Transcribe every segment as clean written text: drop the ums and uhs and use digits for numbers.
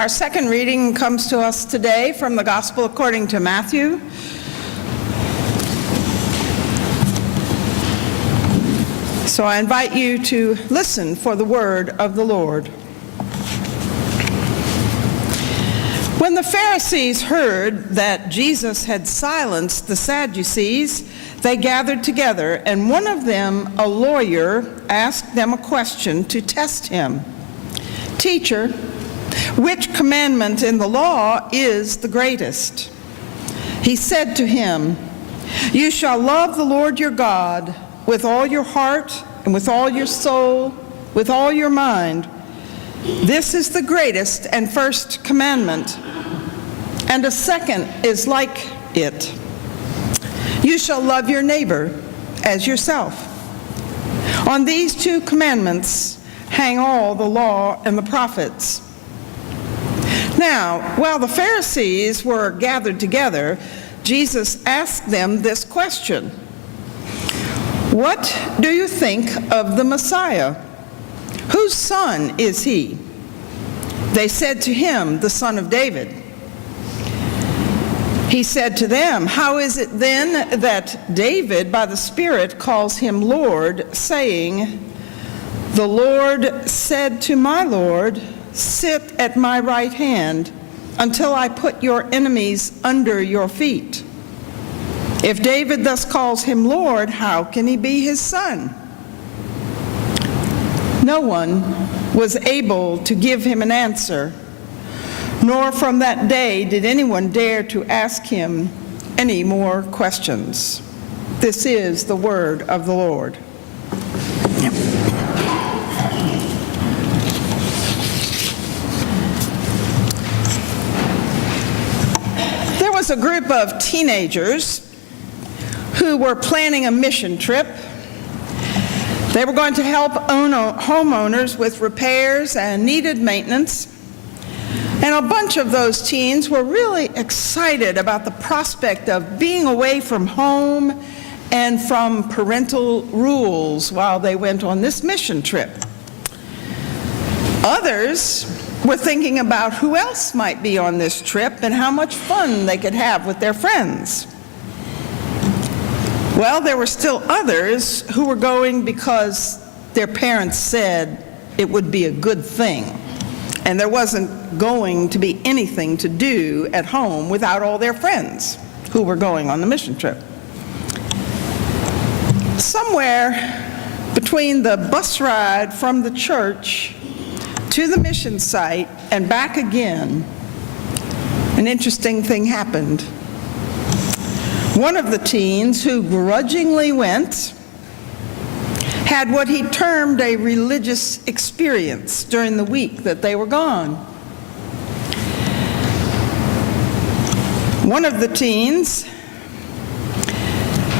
Our second reading comes to us today from the Gospel according to Matthew. So I invite you to listen for the word of the Lord. When the Pharisees heard that Jesus had silenced the Sadducees, they gathered together, and one of them, a lawyer, asked them a question to test him. "Teacher, which commandment in the law is the greatest?" He said to him, "You shall love the Lord your God with all your heart and with all your soul, with all your mind. This is the greatest and first commandment. And a second is like it. You shall love your neighbor as yourself. On these two commandments hang all the law and the prophets." Now, while the Pharisees were gathered together, Jesus asked them this question: "What do you think of the Messiah? Whose son is he?" They said to him, "The son of David." He said to them, "How is it then that David by the Spirit calls him Lord, saying, 'The Lord said to my Lord, sit at my right hand until I put your enemies under your feet'? If David thus calls him Lord, how can he be his son?" No one was able to give him an answer, nor from that day did anyone dare to ask him any more questions. This is the word of the Lord. There was a group of teenagers who were planning a mission trip. They were going to help homeowners with repairs and needed maintenance. And a bunch of those teens were really excited about the prospect of being away from home and from parental rules while they went on this mission trip. Others were thinking about who else might be on this trip and how much fun they could have with their friends. Well, there were still others who were going because their parents said it would be a good thing, and there wasn't going to be anything to do at home without all their friends who were going on the mission trip. Somewhere between the bus ride from the church to the mission site and back again, an interesting thing happened. One of the teens who grudgingly went had what he termed a religious experience during the week that they were gone. One of the teens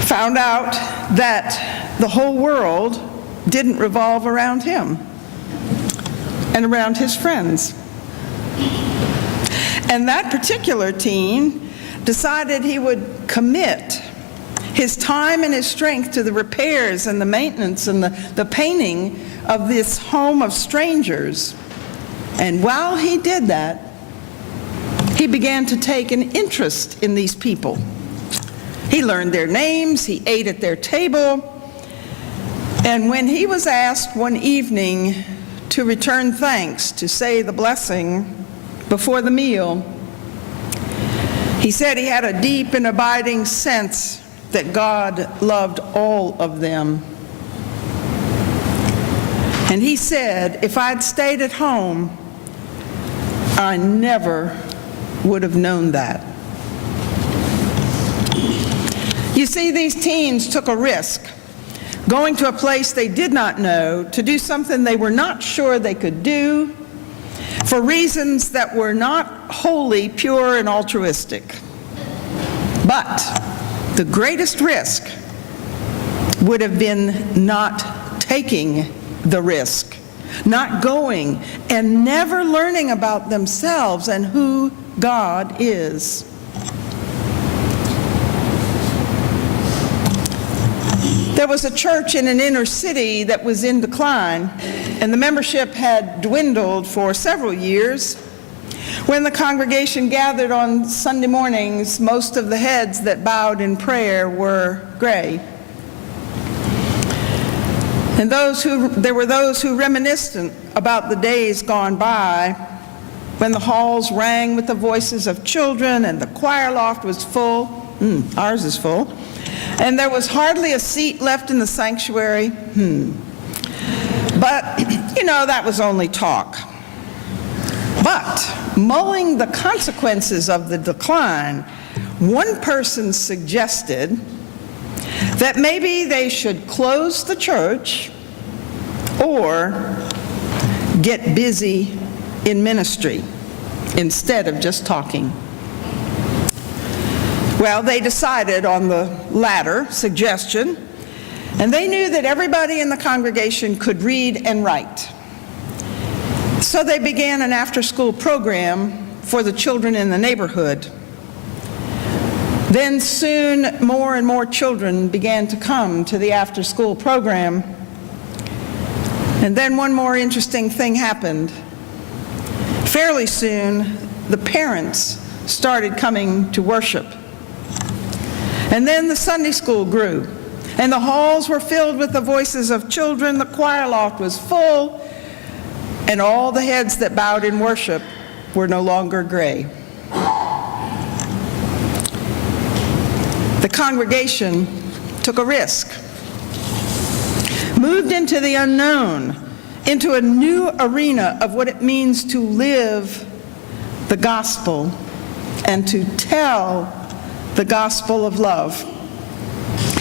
found out that the whole world didn't revolve around him and around his friends. And that particular teen decided he would commit his time and his strength to the repairs and the maintenance and the painting of this home of strangers. And while he did that, he began to take an interest in these people. He learned their names, he ate at their table, and when he was asked one evening to return thanks, to say the blessing before the meal, he said he had a deep and abiding sense that God loved all of them. And he said, if I'd stayed at home, I never would have known that. You see, these teens took a risk, going to a place they did not know, to do something they were not sure they could do, for reasons that were not wholly pure and altruistic. But the greatest risk would have been not taking the risk, not going and never learning about themselves and who God is. There was a church in an inner city that was in decline, and the membership had dwindled for several years. When the congregation gathered on Sunday mornings, most of the heads that bowed in prayer were gray. And there were those who reminisced about the days gone by when the halls rang with the voices of children and the choir loft was full. Ours is full. And there was hardly a seat left in the sanctuary. But, that was only talk. But, mulling the consequences of the decline, one person suggested that maybe they should close the church or get busy in ministry instead of just talking. Well, they decided on the latter suggestion, and they knew that everybody in the congregation could read and write. So they began an after-school program for the children in the neighborhood. Then soon, more and more children began to come to the after-school program. And then one more interesting thing happened. Fairly soon, the parents started coming to worship. And then the Sunday school grew, and the halls were filled with the voices of children, the choir loft was full, and all the heads that bowed in worship were no longer gray. The congregation took a risk, moved into the unknown, into a new arena of what it means to live the gospel and to tell the gospel of love.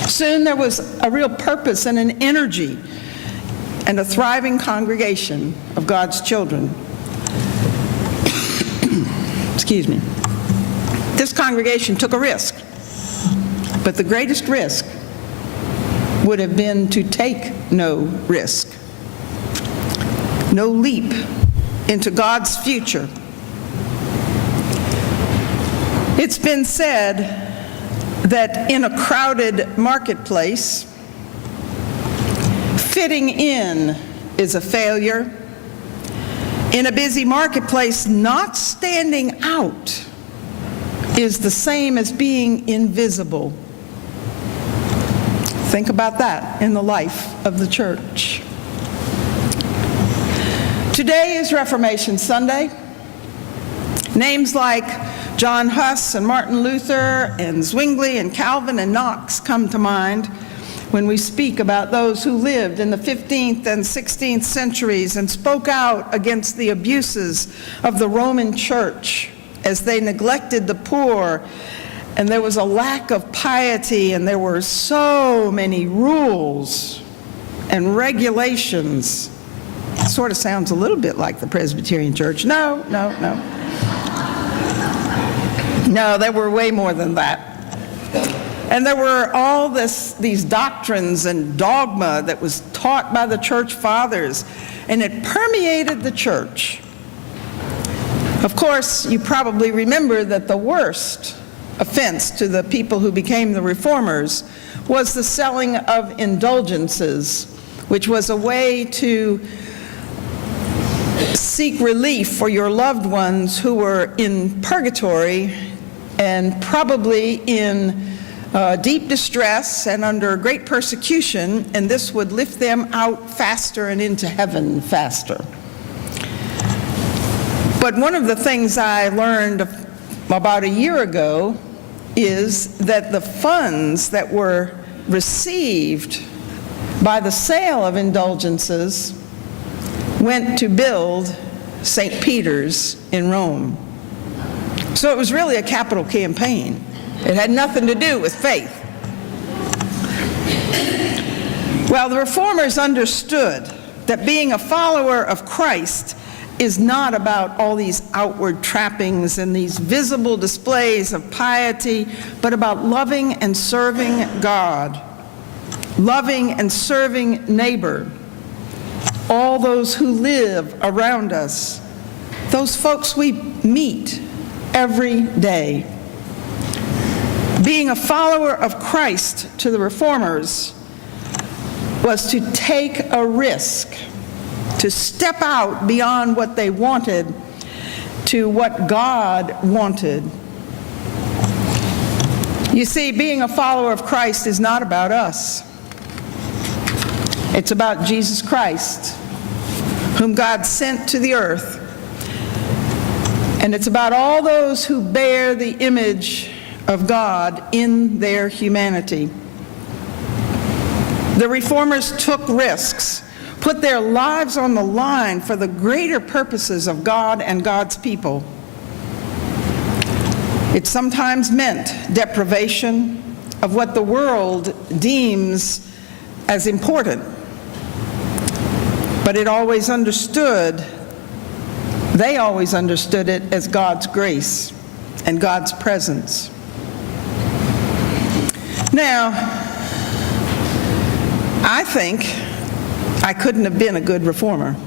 Soon there was a real purpose and an energy and a thriving congregation of God's children. Excuse me. This congregation took a risk, but the greatest risk would have been to take no risk, no leap into God's future. It's been said that in a crowded marketplace, fitting in is a failure. In a busy marketplace, not standing out is the same as being invisible. Think about that in the life of the church. Today is Reformation Sunday. Names like John Huss and Martin Luther and Zwingli and Calvin and Knox come to mind when we speak about those who lived in the 15th and 16th centuries and spoke out against the abuses of the Roman Church as they neglected the poor, and there was a lack of piety, and there were so many rules and regulations. It sort of sounds a little bit like the Presbyterian Church. No, there were way more than that. And there were all these doctrines and dogma that was taught by the church fathers, and it permeated the church. Of course, you probably remember that the worst offense to the people who became the reformers was the selling of indulgences, which was a way to seek relief for your loved ones who were in purgatory and probably in deep distress and under great persecution, and this would lift them out faster and into heaven faster. But one of the things I learned about a year ago is that the funds that were received by the sale of indulgences went to build St. Peter's in Rome. So it was really a capital campaign. It had nothing to do with faith. Well, the reformers understood that being a follower of Christ is not about all these outward trappings and these visible displays of piety, but about loving and serving God, loving and serving neighbor, all those who live around us, those folks we meet every day. Being a follower of Christ to the reformers was to take a risk, to step out beyond what they wanted, to what God wanted. You see, being a follower of Christ is not about us. It's about Jesus Christ, whom God sent to the earth. And it's about all those who bear the image of God in their humanity. The Reformers took risks, put their lives on the line for the greater purposes of God and God's people. It sometimes meant deprivation of what the world deems as important, but they always understood it as God's grace and God's presence. Now, I think I couldn't have been a good reformer.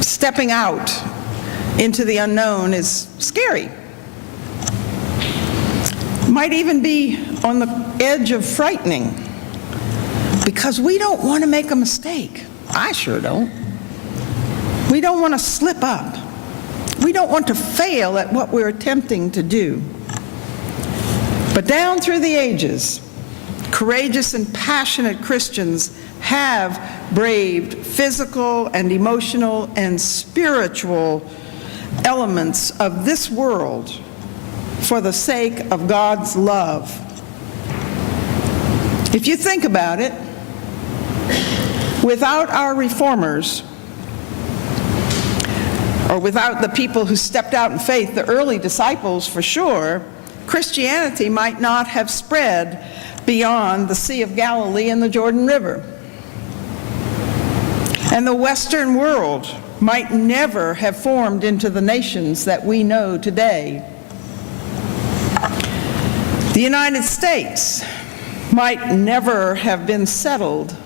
Stepping out into the unknown is scary. Might even be on the edge of frightening, because we don't want to make a mistake. I sure don't. We don't want to slip up. We don't want to fail at what we're attempting to do. But down through the ages, courageous and passionate Christians have braved physical and emotional and spiritual elements of this world for the sake of God's love. If you think about it, without our reformers, or without the people who stepped out in faith, the early disciples for sure, Christianity might not have spread beyond the Sea of Galilee and the Jordan River. And the Western world might never have formed into the nations that we know today. The United States might never have been settled,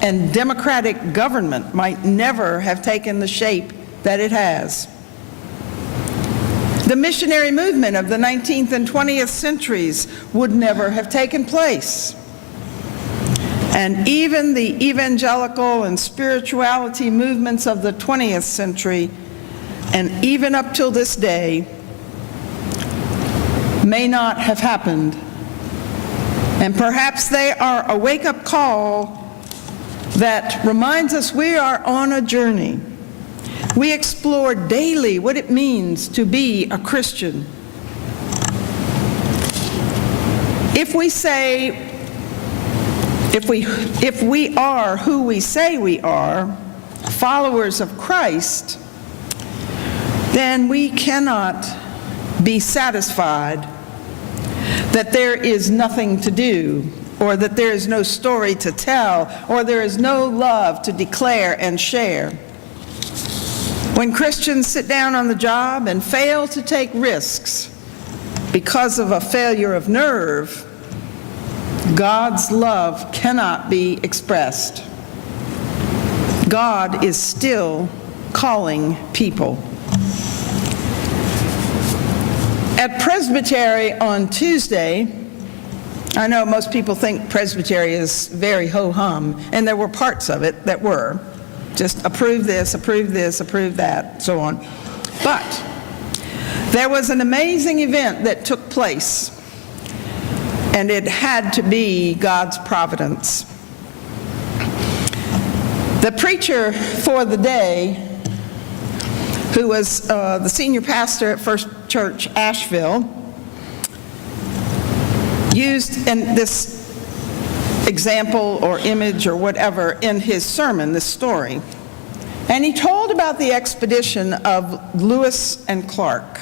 and democratic government might never have taken the shape that it has. The missionary movement of the 19th and 20th centuries would never have taken place. And even the evangelical and spirituality movements of the 20th century, and even up till this day, may not have happened. And perhaps they are a wake-up call that reminds us we are on a journey. We explore daily what it means to be a Christian. If we are who we say we are, followers of Christ, then we cannot be satisfied that there is nothing to do, or that there is no story to tell, or there is no love to declare and share. When Christians sit down on the job and fail to take risks because of a failure of nerve, God's love cannot be expressed. God is still calling people. At Presbytery on Tuesday, I know most people think Presbytery is very ho-hum, and there were parts of it that were. Just approve this, approve that, so on. But there was an amazing event that took place, and it had to be God's providence. The preacher for the day, who was the senior pastor at First Church Asheville, used this example or image or whatever in his sermon, this story. And he told about the expedition of Lewis and Clark,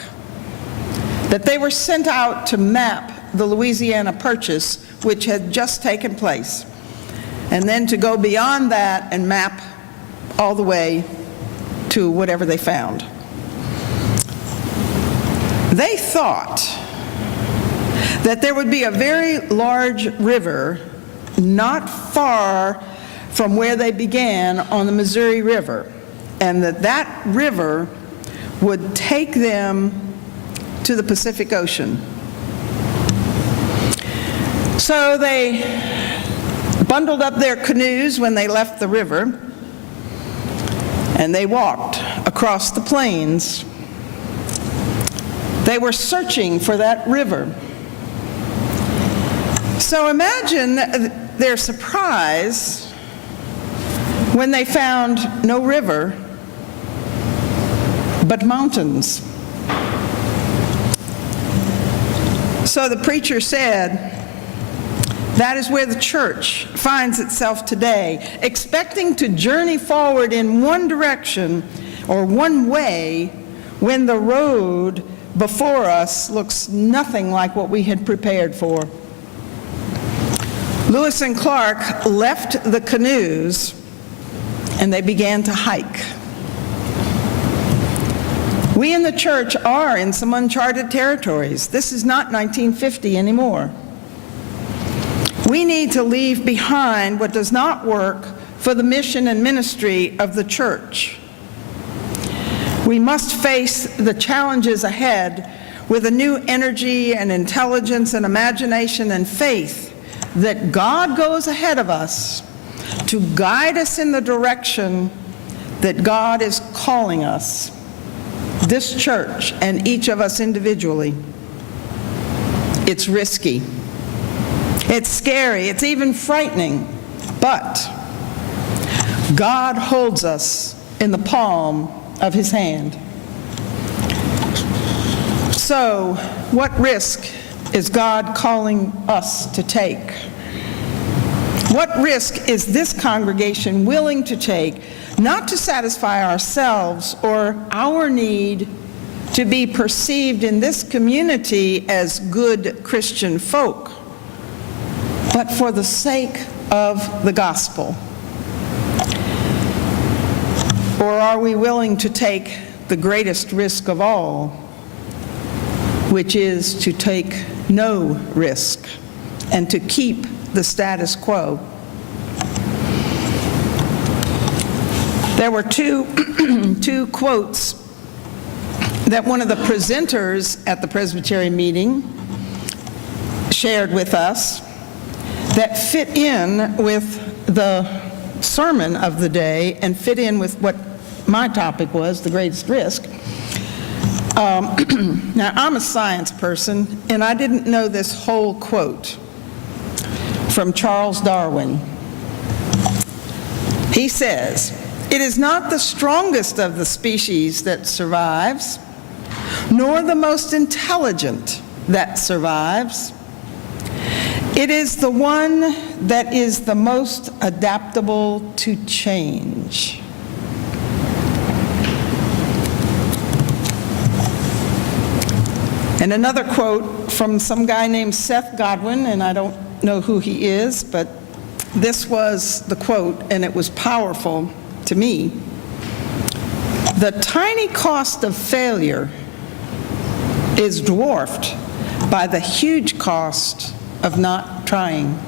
that they were sent out to map the Louisiana Purchase, which had just taken place, and then to go beyond that and map all the way to whatever they found. They thought that there would be a very large river not far from where they began on the Missouri River, and that river would take them to the Pacific Ocean. So they bundled up their canoes when they left the river, and they walked across the plains They were searching for that river. So imagine their surprise when they found no river, but mountains. So the preacher said, that is where the church finds itself today, expecting to journey forward in one direction or one way when the road before us looks nothing like what we had prepared for. Lewis and Clark left the canoes and they began to hike. We in the church are in some uncharted territories. This is not 1950 anymore. We need to leave behind what does not work for the mission and ministry of the church. We must face the challenges ahead with a new energy and intelligence and imagination and faith that God goes ahead of us to guide us in the direction that God is calling us, this church and each of us individually. It's risky. It's scary. It's even frightening. But God holds us in the palm of His hand. So, what risk is God calling us to take? What risk is this congregation willing to take, not to satisfy ourselves or our need to be perceived in this community as good Christian folk, but for the sake of the gospel? Or are we willing to take the greatest risk of all, which is to take no risk and to keep the status quo? There were two quotes that one of the presenters at the Presbyterian meeting shared with us that fit in with the sermon of the day and fit in with what my topic was, the greatest risk. Now, I'm a science person, and I didn't know this whole quote from Charles Darwin. He says, "It is not the strongest of the species that survives, nor the most intelligent that survives. It is the one that is the most adaptable to change." And another quote from some guy named Seth Godin, and I don't know who he is, but this was the quote, and it was powerful to me. "The tiny cost of failure is dwarfed by the huge cost of not trying."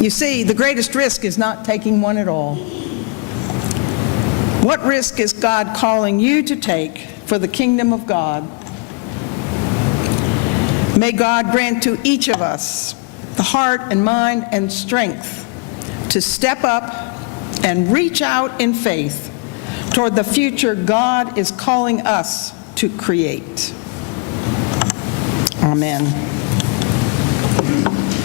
You see, the greatest risk is not taking one at all. What risk is God calling you to take for the kingdom of God? May God grant to each of us the heart and mind and strength to step up and reach out in faith toward the future God is calling us to create. Amen.